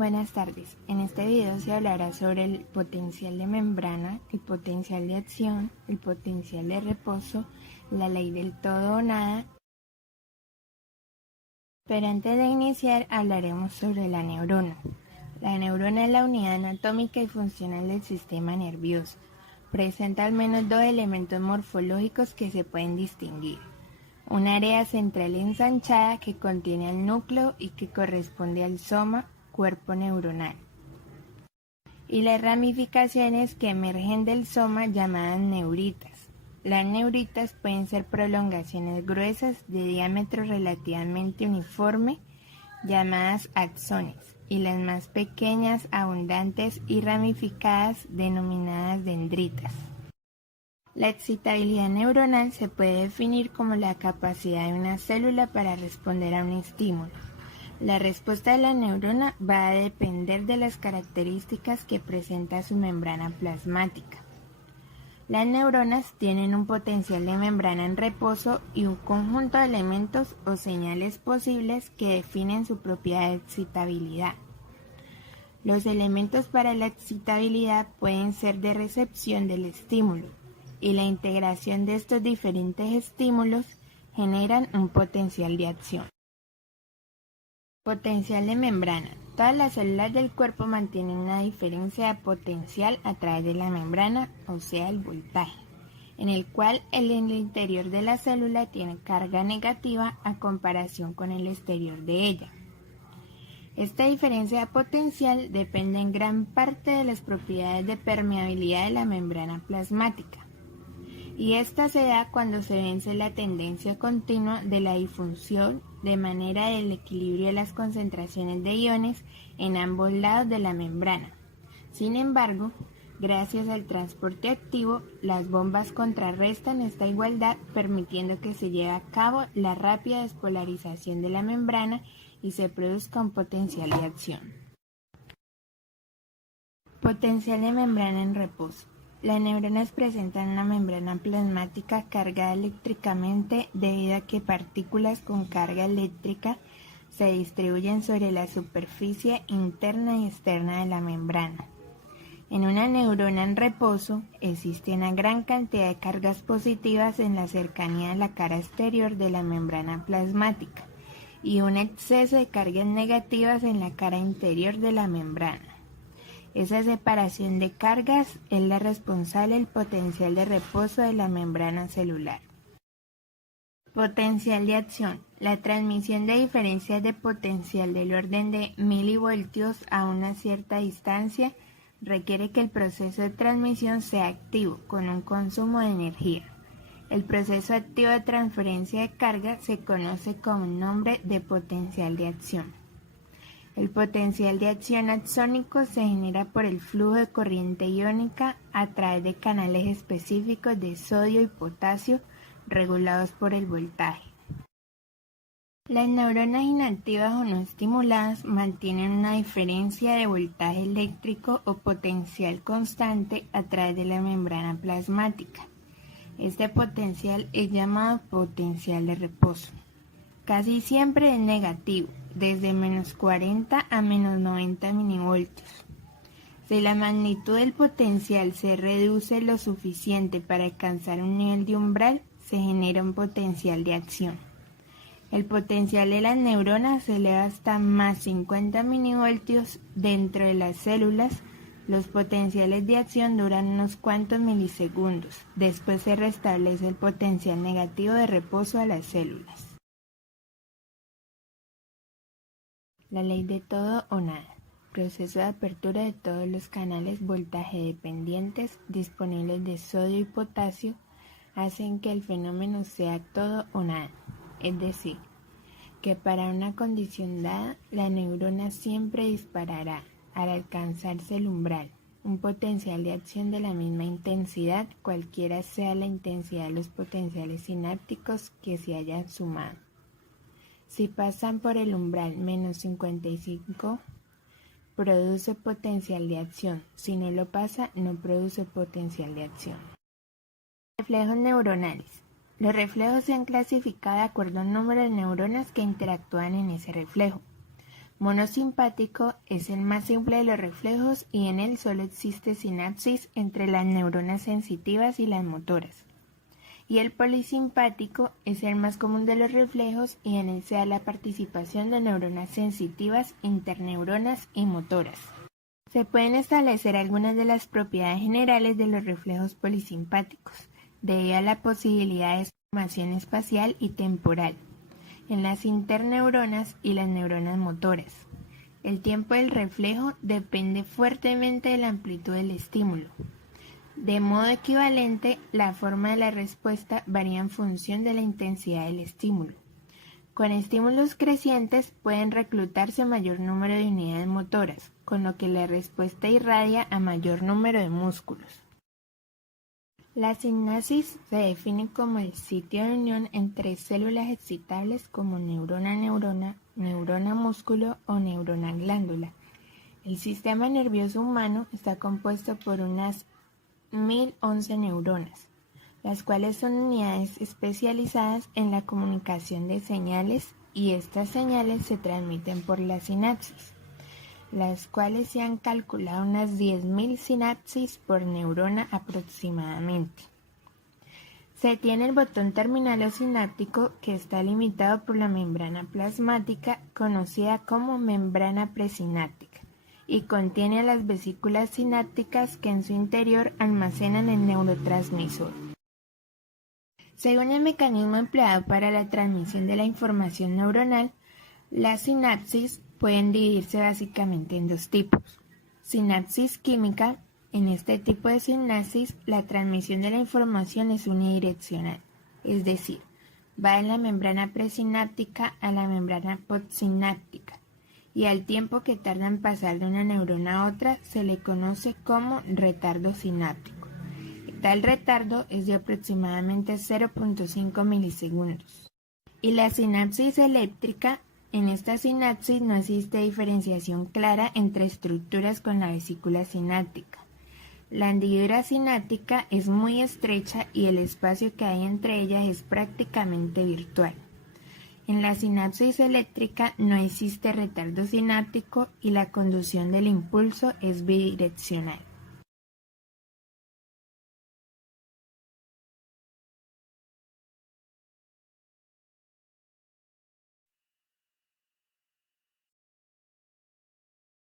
Buenas tardes. En este video se hablará sobre el potencial de membrana, el potencial de acción, el potencial de reposo, la ley del todo o nada. Pero antes de iniciar hablaremos sobre la neurona. La neurona es la unidad anatómica y funcional del sistema nervioso. Presenta al menos dos elementos morfológicos que se pueden distinguir. Un área central ensanchada que contiene el núcleo y que corresponde al soma, cuerpo neuronal, y las ramificaciones que emergen del soma llamadas neuritas. Las neuritas pueden ser prolongaciones gruesas de diámetro relativamente uniforme, llamadas axones, y las más pequeñas, abundantes y ramificadas, denominadas dendritas. La excitabilidad neuronal se puede definir como la capacidad de una célula para responder a un estímulo. La respuesta de la neurona va a depender de las características que presenta su membrana plasmática. Las neuronas tienen un potencial de membrana en reposo y un conjunto de elementos o señales posibles que definen su propia excitabilidad. Los elementos para la excitabilidad pueden ser de recepción del estímulo, y la integración de estos diferentes estímulos generan un potencial de acción. Potencial de membrana. Todas las células del cuerpo mantienen una diferencia de potencial a través de la membrana, o sea, el voltaje, en el cual el interior de la célula tiene carga negativa a comparación con el exterior de ella. Esta diferencia de potencial depende en gran parte de las propiedades de permeabilidad de la membrana plasmática, y esta se da cuando se vence la tendencia continua de la difusión de manera del equilibrio de las concentraciones de iones en ambos lados de la membrana. Sin embargo, gracias al transporte activo, las bombas contrarrestan esta igualdad, permitiendo que se lleve a cabo la rápida despolarización de la membrana y se produzca un potencial de acción. Potencial de membrana en reposo. Las neuronas presentan una membrana plasmática cargada eléctricamente debido a que partículas con carga eléctrica se distribuyen sobre la superficie interna y externa de la membrana. En una neurona en reposo existe una gran cantidad de cargas positivas en la cercanía de la cara exterior de la membrana plasmática y un exceso de cargas negativas en la cara interior de la membrana. Esa separación de cargas es la responsable del potencial de reposo de la membrana celular. Potencial de acción. La transmisión de diferencias de potencial del orden de milivoltios a una cierta distancia requiere que el proceso de transmisión sea activo, con un consumo de energía. El proceso activo de transferencia de carga se conoce como un nombre de potencial de acción. El potencial de acción axónico se genera por el flujo de corriente iónica a través de canales específicos de sodio y potasio regulados por el voltaje. Las neuronas inactivas o no estimuladas mantienen una diferencia de voltaje eléctrico o potencial constante a través de la membrana plasmática. Este potencial es llamado potencial de reposo. Casi siempre es negativo, desde menos 40 a menos 90 milivoltios. Si la magnitud del potencial se reduce lo suficiente para alcanzar un nivel de umbral, se genera un potencial de acción. El potencial de las neuronas se eleva hasta más 50 milivoltios dentro de las células. Los potenciales de acción duran unos cuantos milisegundos. Después se restablece el potencial negativo de reposo a las células. La ley de todo o nada. Proceso de apertura de todos los canales voltaje dependientes disponibles de sodio y potasio hacen que el fenómeno sea todo o nada. Es decir, que para una condición dada, la neurona siempre disparará, al alcanzarse el umbral, un potencial de acción de la misma intensidad, cualquiera sea la intensidad de los potenciales sinápticos que se hayan sumado. Si pasan por el umbral menos 55, produce potencial de acción. Si no lo pasa, no produce potencial de acción. Reflejos neuronales. Los reflejos se han clasificado de acuerdo al número de neuronas que interactúan en ese reflejo. Monosimpático es el más simple de los reflejos y en él solo existe sinapsis entre las neuronas sensitivas y las motoras. Y el polisimpático es el más común de los reflejos y en él se da la participación de neuronas sensitivas, interneuronas y motoras. Se pueden establecer algunas de las propiedades generales de los reflejos polisimpáticos, debido a la posibilidad de sublimación espacial y temporal en las interneuronas y las neuronas motoras. El tiempo del reflejo depende fuertemente de la amplitud del estímulo. De modo equivalente, la forma de la respuesta varía en función de la intensidad del estímulo. Con estímulos crecientes pueden reclutarse mayor número de unidades motoras, con lo que la respuesta irradia a mayor número de músculos. La sinapsis se define como el sitio de unión entre células excitables como neurona-neurona, neurona-músculo o neurona-glándula. El sistema nervioso humano está compuesto por unas 1011 neuronas, las cuales son unidades especializadas en la comunicación de señales y estas señales se transmiten por la sinapsis, las cuales se han calculado unas 10.000 sinapsis por neurona aproximadamente. Se tiene el botón terminal o sináptico que está limitado por la membrana plasmática conocida como membrana presináptica y contiene las vesículas sinápticas que en su interior almacenan el neurotransmisor. Según el mecanismo empleado para la transmisión de la información neuronal, las sinapsis pueden dividirse básicamente en dos tipos. Sinapsis química. En este tipo de sinapsis, la transmisión de la información es unidireccional, es decir, va de la membrana presináptica a la membrana postsináptica, y al tiempo que tarda en pasar de una neurona a otra se le conoce como retardo sináptico. Tal retardo es de aproximadamente 0.5 milisegundos. Y la sinapsis eléctrica. En esta sinapsis no existe diferenciación clara entre estructuras con la vesícula sináptica. La hendidura sináptica es muy estrecha y el espacio que hay entre ellas es prácticamente virtual. En la sinapsis eléctrica no existe retardo sináptico y la conducción del impulso es bidireccional.